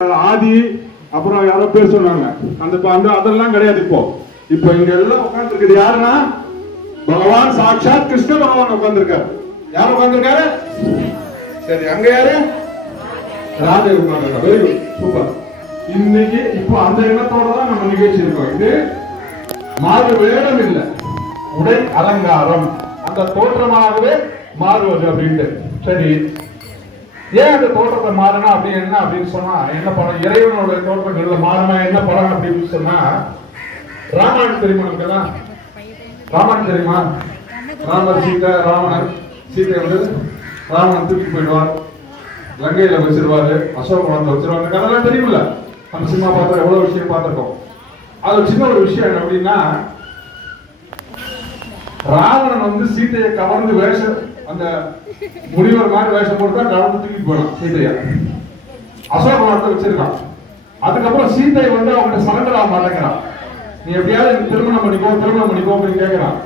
ஆதி அப்புறம் யாரோ பேர் சொன்னாங்க அந்த அதெல்லாம் கிடையாது. இப்போ இங்க எல்லாம் உட்கார்ந்துருக்குது யாருன்னா பகவான் சாட்சாத் கிருஷ்ண பகவான் உட்கார்ந்துருக்காரு. யார் உட்கார்ந்துருக்காரு? சரி, அங்க யாரு? ராதே உட்கார்ந்துருக்காரு. Very good, super. இன்னைக்கு இப்போ அந்த எண்ணத்தோட தான் நம்ம நிகழ்ச்சி இருக்கோம். இது மாறு வேடம் இல்லை, உடை அலங்காரம், அந்த தோற்றமாகவே மாறுவது அப்படின்ட்டு. சரி, ஏன் அந்த தோற்றத்தை மாறினா அப்படி என்ன அப்படின்னு சொன்னா என்ன படம்? இறைவனுடைய தோற்றங்கள்ல மாறினா என்ன படம் அப்படின்னு சொன்னா ராமாயணம் தெரியுமா? நமக்குதான் ராமாயணம் தெரியுமா? ராமர் சீதை, ராவணன் சீதை வந்து ராவணன் தூக்கி போயிடுவார், லங்கையில வச்சிருவாரு, அசோகவனத்தை வச்சிருவாங்க, அதெல்லாம் தெரியுமில்ல. நம்ம சினிமா பார்த்தா எவ்வளவு விஷயம் பார்த்திருக்கோம். அது சின்ன ஒரு விஷயம் என்ன அப்படின்னா, ராவணன் வந்து சீதையை கவர்ந்து வேஷம், அந்த முனிவர் மாதிரி வேஷம் போட்டு தான் கவர்ந்து தூக்கி போயிடும் சீதையா, அசோகவனத்தை வச்சிருக்கான். அதுக்கப்புறம் சீதை வந்து அவங்க சரண்டர் ஆக மாட்டேங்கிறான். நீ எப்படியாவது திருமணம் பண்ணிக்கோ அப்படின்னு கேட்கிறான்.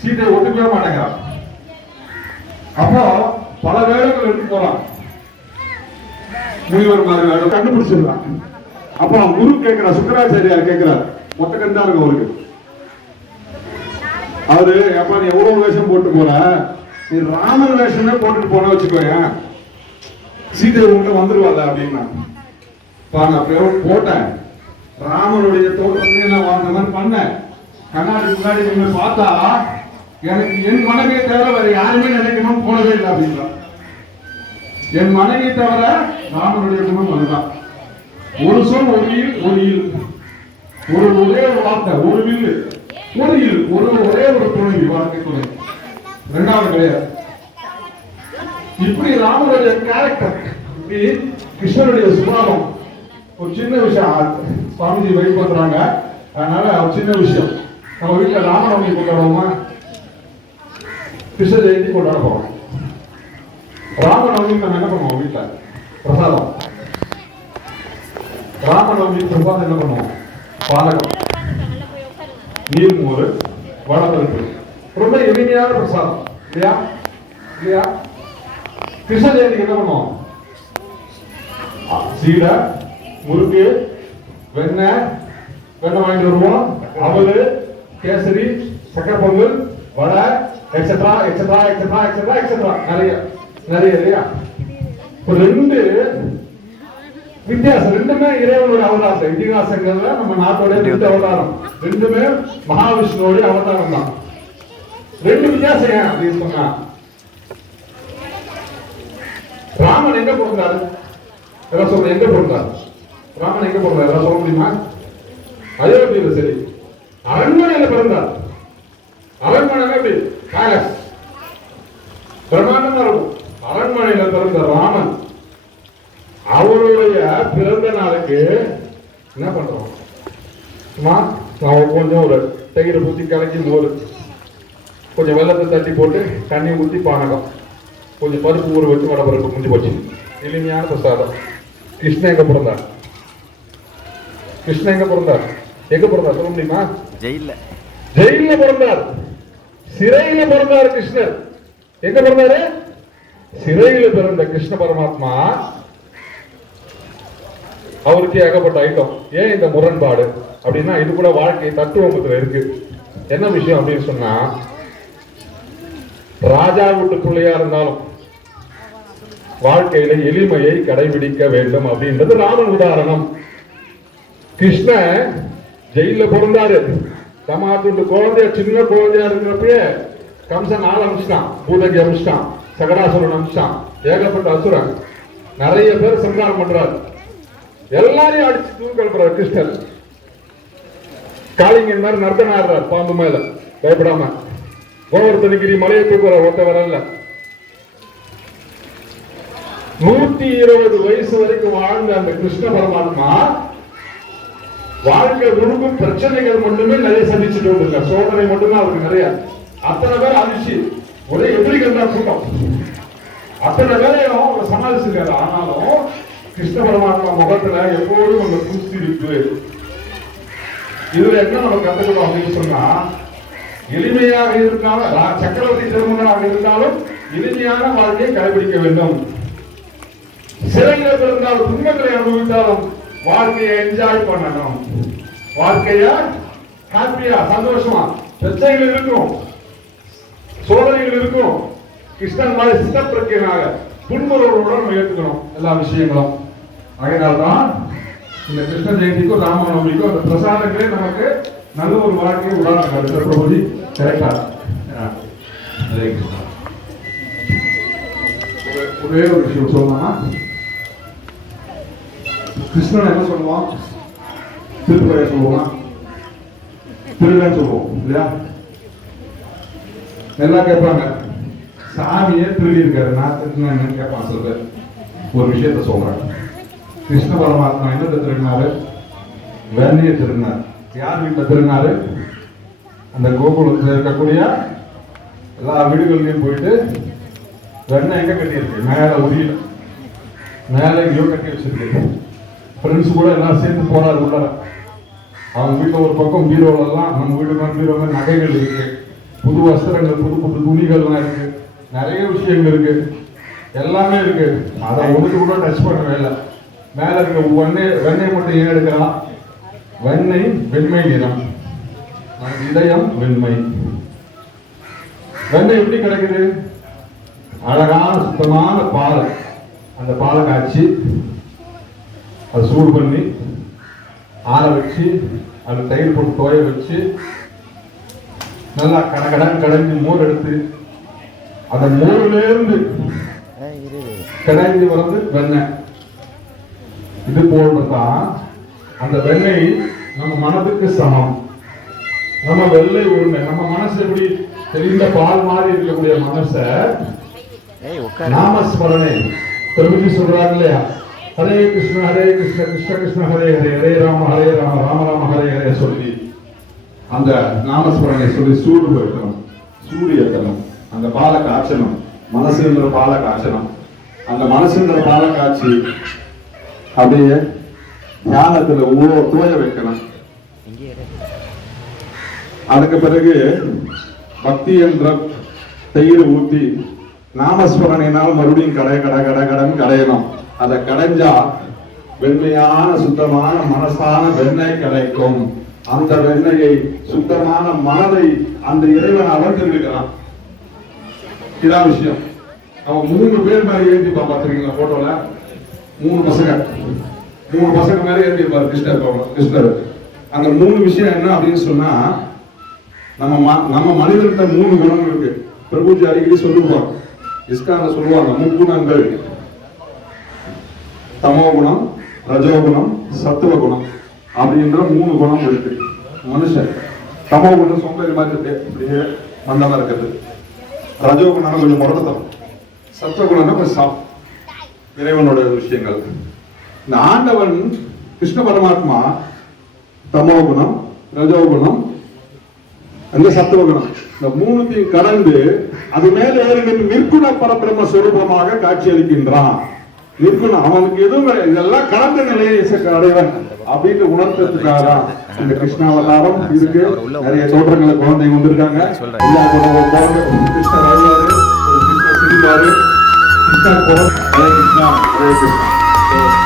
சீதை ஒத்துக்கவே மாட்டேங்கிறான். அப்போ பல வேடங்கள் எடுத்து போறான். முனிவர் மாதிரி வேடம் கண்டுபிடிச்சிருக்கான். அப்போ குரு கேட்கிறார், சுக்கராச்சாரியார் கேட்கிறார், மொத்த கண்டா இருக்கு அவருக்கு. அவரு அப்பா நீ எவ்வளவு வேஷம் போட்டு போற, நீ ராமர் வேஷமே போட்டுட்டு போன வச்சுக்கோங்க, சீதை உங்கள்கிட்ட வந்துருவாள் அப்படின்னா. நான் அப்படியே போட்டேன், ராமனுடைய தோற்றத்தையும் நான் வாழ்ந்த மாதிரி பண்ணேன். கண்ணாடி முன்னாடி நீங்க பார்த்தா எனக்கு என் மனைவியை தவிர வேற யாருமே நினைக்கணும் போனவே இல்லை அப்படின்னா. என் மனைவியை தவிர ராமனுடைய குணம் அதுதான். ஒரு சொல், ஒரு இல், ஒரு இல், ஒரே ஒரு வார்த்தை, ஒரு வில்லு, ஒரு இல், ஒரே ஒரு துணை, வாழ்க்கை துணை, இரண்டாவது கிடையாது. இப்படி ராமனுடைய கேரக்டர், இப்படி கிருஷ்ணனுடைய சுபாவம். ஒரு சின்ன விஷயம் சுவாமிஜி வெயிட் பண்றாங்க, அதனால ஒரு சின்ன விஷயம். நம்ம வீட்டுல ராமநவமி கொண்டாடுவோமா? கிருஷ்ண ஜெயந்தி கொண்டாட போறோம். ராமநவமி நம்ம என்ன பண்ணுவோம்? வீட்டுல பிரசாதம். ராமநவமி பிரசாதம் என்ன பண்ணுவோம்? பானகம், நீர்மோர், வடபருப்பு, ரொம்ப எளிமையான பிரசாதம் இல்லையா? இல்லையா? கிருஷ்ண ஜெயந்தி என்ன பண்ணுவோம்? சீடை, முறுக்கு, வெண்ணெய் வாங்கிட்டு வருவோம், அவலு, kesari, sakkarai pongal, vada, etcetera etcetera etcetera etcetera etcetera, நிறைய இல்லையா? ரெண்டு வித்தியாசம், ரெண்டுமே இறைவனுடைய அவதாரம். இதிகாசங்கள்ல நம்ம நாட்டோட ரெண்டு அவதாரம், ரெண்டுமே மகாவிஷ்ணுவோட அவதாரம் தான். ரெண்டு வித்தியாசம் ஏன் அப்படின்னு சொன்னா, ராமன் எங்க பிறந்தாரு? எல்லாம் சொல்ற எங்க பிறந்தாரு? ராமன் எங்க பிறந்தாரு? எல்லாம் சொல்ல முடியுமா? அயோத்தியில. சரி, அரண்மனையில பிறந்தார். அரண்மனை எப்படி? பேலஸ், பிரம்மாண்டமா இருக்கும். அரண்மனையில பிறந்த ராமன் அவருடைய பிறந்த நாளுக்கு என்ன பண்றோம்? கொஞ்சம் ஒரு தயிரை ஊத்தி கலக்கி மோர், கொஞ்சம் வெள்ளத்தை தட்டி போட்டு தண்ணி ஊத்தி பானகம், கொஞ்சம் பருப்பு ஊற வச்சு வடை பருப்பு முடிஞ்சு போச்சு. எளிமையான பிரசாதம். கிருஷ்ணன் எங்க பிறந்தார்? கிருஷ்ணன் எங்க பிறந்தார்? எங்க பிறந்தார் சொல்ல முடியுமா? ஜெயில பிறந்தார், சிறையில பிறந்தார் கிருஷ்ணர். எங்க பிறந்தாரு? சிறையில பிறந்த கிருஷ்ண பரமாத்மா அவருக்கு ஏகப்பட்ட ஐட்டம். ஏன் இந்த முரண்பாடு அப்படின்னா, இது கூட வாழ்க்கை தத்துவத்துல இருக்கு. என்ன விஷயம் அப்படின்னு சொன்னா, ராஜா வீட்டு பிள்ளையா இருந்தாலும் வாழ்க்கையில எளிமையை கடைபிடிக்க வேண்டும் அப்படின்றது ராமன் உதாரணம். கிருஷ்ண ஜெயில பிறந்தாரு. தமாத்துண்டு குழந்தைய, சின்ன குழந்தையா இருக்கிறப்பயே கம்சன் ஆள் அமிச்சிட்டான், பூதகி அமிச்சிட்டான், சகடாசுரன் அமிச்சிட்டான், ஏகப்பட்ட அசுரன், நிறைய பேர் சங்காரம் பண்றாரு. எல்லாரையும் அடிச்சு தூக்கப்படுறாரு கிருஷ்ணர். காளிங்கன் மாதிரி நர்த்தனம் ஆடுறார் பாம்பு மேல பயப்படாம. கோவர்த்தனகிரி மலையை தூக்குற ஒத்த வரல. 120 வயசு வரைக்கும் வாழ்ந்த அந்த கிருஷ்ண பரமாத்மா வாழ்க்கை முழுக்கும் பிரச்சனைகள் மட்டுமே நிறைய சந்திச்சுட்டு இருக்க, சோதனை மட்டும்தான் அவருக்கு நிறைய. அத்தனை பேர் அதிர்ச்சி, ஒரே எதிரிகள் தான் கூட்டம். அத்தனை பேரையும் அவர் சமாளிச்சிருக்காரு. ஆனாலும் கிருஷ்ண பரமாத்மா முகத்துல எப்போதும் அந்த புரிச்சிருக்கு. இதுல என்ன நம்ம கத்துக்கணும் அப்படின்னு சொன்னா, எளிமையாக இருந்தாலும் சக்கரவர்த்தி திருமணமாக இருந்தாலும் எளிமையான வாழ்க்கையை கடைபிடிக்க வேண்டும். சிறையில இருந்தாலும் துன்பங்களை அனுபவித்தாலும் வாழ்க்கையை என்ஜாய் பண்ணணும். வாழ்க்கைய ஹாப்பியா சந்தோஷமா, பிரச்சனைகள் இருக்கும், சோதனைகள் இருக்கும், கிருஷ்ணன் மாதிரி சித்தப்பிரக்கியனாக துன்புறவுடன் ஏற்றுக்கணும் எல்லா விஷயங்களும். அதனால்தான் இந்த கிருஷ்ண ஜெயந்திக்கும் ராமநவமிக்கும் அந்த பிரசாதங்களே நமக்கு நல்ல ஒரு வாழ்க்கையை உதாரணம். பிரபுஜி கரெக்டா? ஒரே ஒரு விஷயம் சொல்லணும்னா, கிருஷ்ணன் என்ன சொல்லுவான்? திருப்பறைய சொல்லுவான், திருடன் சொல்லுவோம் இல்லையா? எல்லாம் கேட்பாங்க, சாமியே திருடி இருக்காரு, நான் திருடினேன்னு கேட்பான் சில பேர். ஒரு விஷயத்த சொல்றேன். கிருஷ்ண பரமாத்மா என்னத்தை திருடினாரு? வெண்ணையை திருடினார். யார் வீட்டில் திருடினாரு? அந்த கோகுலத்தில் இருக்கக்கூடிய எல்லா வீடுகள்லையும் போயிட்டு வெண்ணெய் எங்க கட்டி இருக்கு? மேல உரியல, மேல எங்கேயோ கட்டி வச்சிருக்கு. ஃப்ரெண்ட்ஸ் கூட எல்லாம் சேர்ந்து போறாரு உள்ள. அவங்க வீட்டில் ஒரு பக்கம் பீரோலாம், நம்ம வீட்டுக்கு பீரோ நகைகள் இருக்கு, புது வஸ்திரங்கள், புது புது துணிகள்லாம் இருக்கு, நிறைய விஷயங்கள் இருக்கு, எல்லாமே இருக்கு. அதை ஒன்று கூட டச் பண்ணவே இல்லை. மேல இருக்க வெண்ணெய் மட்டும் ஏன் எடுக்கலாம்? வெண்ணெய் வெண்மை நிறம், இதயம் வெண்மை. வெண்ணெய் எப்படி கிடைக்குது? அழகான சுத்தமான பால், அந்த பாலை காய்ச்சி அதை சூடு பண்ணி ஆற வச்சு அது தயிர் போட்டு தோய வச்சு நல்லா கடகடன் கடைஞ்சி மோர் எடுத்து அந்த மோர்ல இருந்து கடைஞ்சி வந்து வெண்ணெய். இது போலதான் அந்த வெண்ணெய் நம்ம மனதுக்கு சமம். நம்ம வெள்ளை உரிமை, நம்ம மனசு எப்படி தெரிந்த பால் மாதிரி இருக்கக்கூடிய மனசை நாமஸ்மரணை பிரபுஜி சொல்றாங்க இல்லையா? ஹரே கிருஷ்ண கிருஷ்ண கிருஷ்ண ஹரே ஹரே, ஹரே ராம ராம ராம ஹரே ஹரே சொல்லி அந்த நாமஸ்மரணை சொல்லி சூடு வைக்கணும், சூடு ஏற்றணும், அந்த பாலை காய்ச்சணும், மனசுங்கிற பாலை காய்ச்சணும். அந்த மனசுங்கிற பாலை காய்ச்சி அப்படியே ஞானத்துல தோய வைக்கணும். அதுக்கு பிறகு பக்தி என்ற தயிர் ஊத்தி நாமஸ்மரணினால் மறுபடியும் கடன் கடையணும். அதை கடைஞ்சா வெண்மையான சுத்தமான மனசான வெண்ணெய் கிடைக்கும். அந்த வெண்ணெயை சுத்தமான மனதை அந்த இறைவன் அமர்ந்திருக்கிறான். இதான் விஷயம். அவன் 3 பேர் மேல ஏற்றி பாத்துருக்கீங்களா போட்டோல? 3 பசங்க மேல ஏற்றிருப்பாரு கிருஷ்ணர். அந்த 3 விஷயம் என்ன அப்படின்னு சொன்னா, நம்ம மனிதர்கிட்ட 3 குணங்கள் இருக்கு. பிரபுஜி அடிக்கடி சொல்லுவாங்க, இஸ்கான சொல்லுவாங்க, 3 குணங்கள்: தமோ குணம், ரஜோகுணம், சத்துவ குணம் அப்படின்ற 3 குணம் இருக்கு மனுஷன். தமோ குணம் சொந்த மாதிரி இப்படியே மந்தமா இருக்குது. ரஜோகுணம் கொஞ்சம் முரட்டத்தம், சத்துவ குணம் கொஞ்சம் இறைவனோட விஷயங்கள். இந்த ஆண்டவன் கிருஷ்ண பரமாத்மா தமோ குணம், ரஜோகுணம், அந்த சத்துவகுணம், இந்த 3த்தையும் கடந்து அது மேல ஏறி நிற்குண பரபிரம்ம ஸ்வரூபமாக காட்சி அளிக்கின்றான். நிற்குணம் அவனுக்கு எதுவும் இதெல்லாம் கடந்த நிலையை அடைவன் அப்படின்னு உணர்த்துறதுக்காக இந்த கிருஷ்ணாவதாரம் இருக்கு. நிறைய தோற்றங்களை குழந்தைங்க வந்திருக்காங்க. எல்லா கிருஷ்ணர் வருவாரு, கிருஷ்ணர் சிரிப்பாரு, கிருஷ்ணர் ஹரே கிருஷ்ணா ஹரே கிருஷ்ணா.